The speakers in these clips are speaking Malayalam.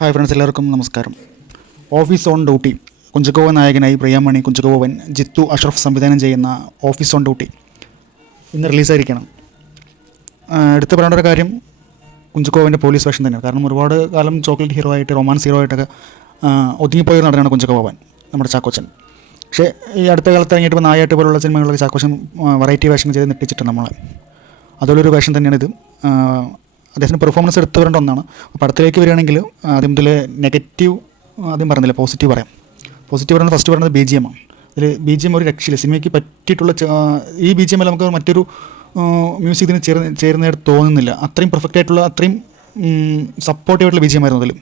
ഹായ് ഫ്രണ്ട്സ്, എല്ലാവർക്കും നമസ്കാരം. ഓഫീസ് ഓൺ ഡ്യൂട്ടി, കുഞ്ചാക്കോ നായകനായി പ്രിയാമണി, കുഞ്ചാക്കോ, ജിത്തു അഷ്റഫ് സംവിധാനം ചെയ്യുന്ന ഓഫീസ് ഓൺ ഡ്യൂട്ടി ഇന്ന് റിലീസായിരിക്കണം. എടുത്തു പറയേണ്ട ഒരു കാര്യം കുഞ്ചാക്കോവിൻ്റെ പോലീസ് വേഷം തന്നെയാണ്. കാരണം ഒരുപാട് കാലം ചോക്ലേറ്റ് ഹീറോ ആയിട്ട്, റൊമാൻസ് ഹീറോ ആയിട്ടൊക്കെ ഒതുങ്ങിപ്പോയ നടനാണ് കുഞ്ചാക്കോ നമ്മുടെ ചാക്കോച്ചൻ. പക്ഷേ ഈ അടുത്ത കാലത്ത് ഇറങ്ങിയിട്ട് ഇപ്പോൾ നായാട്ട് പോലുള്ള സിനിമകളിലൊക്കെ ചാക്കോച്ചൻ വെറൈറ്റി വേഷം ചെയ്ത് നെട്ടിച്ചിട്ടുണ്ട് നമ്മളെ. അതുപോലൊരു വേഷം തന്നെയാണിത്. അദ്ദേഹത്തിൻ്റെ പെർഫോമൻസ് എടുത്തു വരേണ്ട ഒന്നാണ്. പടത്തിലേക്ക് വരികയാണെങ്കിൽ ആദ്യം മുതൽ നെഗറ്റീവ് ആദ്യം പറയുന്നില്ല, പോസിറ്റീവ് പറയാം. പോസിറ്റീവ് പറയുന്നത് ഫസ്റ്റ് പറയുന്നത് ബി ജി എം ആണ്. ഇതിൽ ബി ജി എം ഒരു രക്ഷയില്ല. സിനിമയ്ക്ക് പറ്റിയിട്ടുള്ള ഈ ബി ജി എം നമുക്ക് മറ്റൊരു മ്യൂസിക് ഇതിന് ചേരുന്നതായിട്ട് തോന്നുന്നില്ല. അത്രയും പെർഫെക്റ്റ് ആയിട്ടുള്ള, അത്രയും സപ്പോർട്ടീവായിട്ടുള്ള ബി ജി എം ആയിരുന്നു അതിൽ.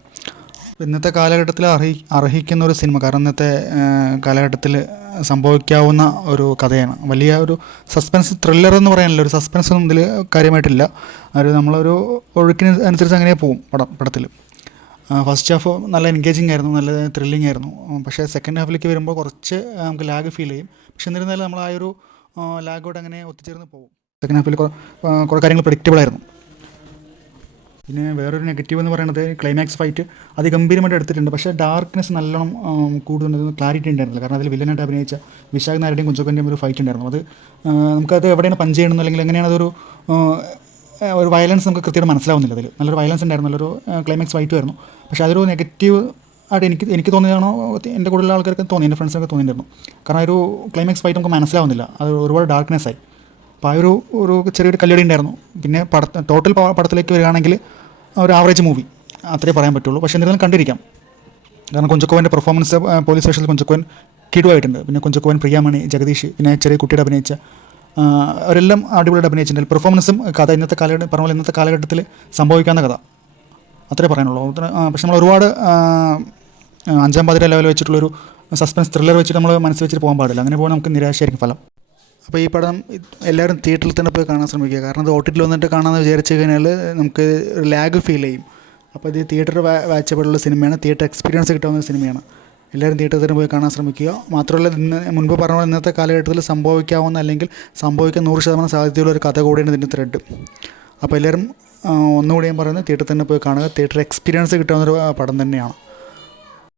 ഇന്നത്തെ കാലഘട്ടത്തിൽ അർഹിക്കുന്ന ഒരു സിനിമ. കാരണം ഇന്നത്തെ കാലഘട്ടത്തിൽ സംഭവിക്കാവുന്ന ഒരു കഥയാണ്. വലിയ ഒരു സസ്പെൻസ് ത്രില്ലർ എന്ന് പറയാനില്ല, ഒരു സസ്പെൻസ് ഒന്നും ഇതിൽ കാര്യമായിട്ടില്ല. നമ്മളൊരു ഒഴുക്കിന് അനുസരിച്ച് അങ്ങനെ പോകും പടത്തിൽ. ഫസ്റ്റ് ഹാഫ് നല്ല എൻഗേജിങ് ആയിരുന്നു, നല്ല ത്രില്ലിംഗ് ആയിരുന്നു. പക്ഷേ സെക്കൻഡ് ഹാഫിലേക്ക് വരുമ്പോൾ കുറച്ച് നമുക്ക് ലാഗ് ഫീൽ ചെയ്യും. പക്ഷെ എന്നിരുന്നാലും നമ്മൾ ആ ഒരു ലാഗോട് അങ്ങനെ ഒത്തുചേർന്ന് പോകും. സെക്കൻഡ് ഹാഫിൽ കുറേ കാര്യങ്ങൾ പ്രെഡിക്റ്റബിൾ ആയിരുന്നു. പിന്നെ വേറൊരു നെഗറ്റീവ് എന്ന് പറയുന്നത് ക്ലൈമാക്സ് ഫൈറ്റ് അതിഗംഭീരമായിട്ട് എടുത്തിട്ടുണ്ട്. പക്ഷേ ഡാർക്ക്നെസ് നല്ലോണം കൂടുതൽ ക്ലാരിറ്റി ഉണ്ടായിരുന്നില്ല. കാരണം അതിൽ വില്ലനായിട്ട് അഭിനയിച്ച വിശാഖ് നായരുടെയും കുഞ്ചാക്കോൻ്റെയും ഒരു ഫൈറ്റ് ഉണ്ടായിരുന്നു. അത് നമുക്കത് എവിടെയാണ് പഞ്ച് ചെയ്യണമെന്ന്, അല്ലെങ്കിൽ എങ്ങനെയാണ് അതൊരു വയലൻസ് നമുക്ക് കൃത്യമായിട്ട് മനസ്സിലാവുന്നില്ല. അതിൽ നല്ലൊരു വയലൻസ് ഉണ്ടായിരുന്നു, നല്ലൊരു ക്ലൈമാക്സ് ഫൈറ്റും ആയിരുന്നു. പക്ഷേ അതൊരു നെഗറ്റീവ് ആയിട്ട് എനിക്ക് തോന്നിയതാണോ, എൻ്റെ കൂടുതലുള്ള ആൾക്കാർക്ക് തോന്നി, എൻ്റെ ഫ്രണ്ട്സിനൊക്കെ തോന്നിയിട്ടുണ്ടായിരുന്നു. കാരണം ഒരു ക്ലൈമാക്സ് ഫൈറ്റ് നമുക്ക് മനസ്സിലാവുന്നില്ല, അത് ഒരുപാട് ഡാർക്ക്നെസ് ആയി. അപ്പോൾ ആ ഒരു ചെറിയൊരു കല്ലുകടി ഉണ്ടായിരുന്നു. പിന്നെ ടോട്ടൽ പടത്തിലേക്ക് വരികയാണെങ്കിൽ ഒരു ആവറേജ് മൂവി അത്രേ പറയാൻ പറ്റുള്ളൂ. പക്ഷേ എന്തെങ്കിലും കണ്ടിരിക്കാം. കാരണം കുഞ്ചാക്കോവിൻ്റെ പെർഫോമൻസ് പോലീസ് സ്റ്റേഷനിൽ കുഞ്ചാക്കോവൻ കിടുവായിട്ടുണ്ട്. പിന്നെ കുഞ്ചാക്കോവൻ, പ്രിയാമണി, ജഗദീഷ്, പിന്നെ ചെറിയ കുട്ടിയുടെ അഭിനയിച്ച അവരെല്ലാം അടിപൊളിയായിട്ട് അഭിനയിച്ചിട്ടുണ്ട്. പെർഫോമൻസും കഥ ഇന്നത്തെ കാലഘട്ടത്തിൽ സംഭവിക്കാവുന്ന കഥ അത്രേ പറയാനുള്ളൂ. പക്ഷെ നമ്മൾ ഒരുപാട് അഞ്ചാം പാതിര ലെവൽ വെച്ചിട്ടുള്ളൊരു സസ്പെൻസ് ത്രില്ലർ വെച്ചിട്ട് നമ്മൾ മനസ്സ് വെച്ചിട്ട് പോകാൻ പാടില്ല. അങ്ങനെ പോകാൻ നമുക്ക് നിരാശയായിരിക്കും ഫലം. അപ്പോൾ ഈ പടം എല്ലാവരും തിയേറ്ററിൽ തന്നെ പോയി കാണാൻ ശ്രമിക്കുക. കാരണം അത് OTT വന്നിട്ട് കാണാമെന്ന് വിചാരിച്ചു കഴിഞ്ഞാൽ നമുക്ക് ഒരു ലാഗ് ഫീൽ ചെയ്യും. അപ്പോൾ ഇത് തിയേറ്റർ വാച്ചബിളുള്ള സിനിമയാണ്, തിയേറ്റർ എക്സ്പീരിയൻസ് കിട്ടാവുന്ന സിനിമയാണ്. എല്ലാവരും തിയേറ്ററിൽ തന്നെ പോയി കാണാൻ ശ്രമിക്കുക. മാത്രമല്ല, മുൻപ് പറഞ്ഞ പോലെ ഇന്നത്തെ കാലഘട്ടത്തിൽ സംഭവിക്കാവുന്ന, അല്ലെങ്കിൽ സംഭവിക്കാൻ 100% സാധ്യതയുള്ള ഒരു കഥ കൂടിയാണ് ഇതിൻ്റെ ത്രെഡ്. അപ്പോൾ എല്ലാവരും ഒന്നുകൂടി ഞാൻ പറയുന്നത് തിയേറ്ററിൽ തന്നെ പോയി കാണുക. തിയേറ്റർ എക്സ്പീരിയൻസ് കിട്ടാവുന്നൊരു പടം തന്നെയാണ്.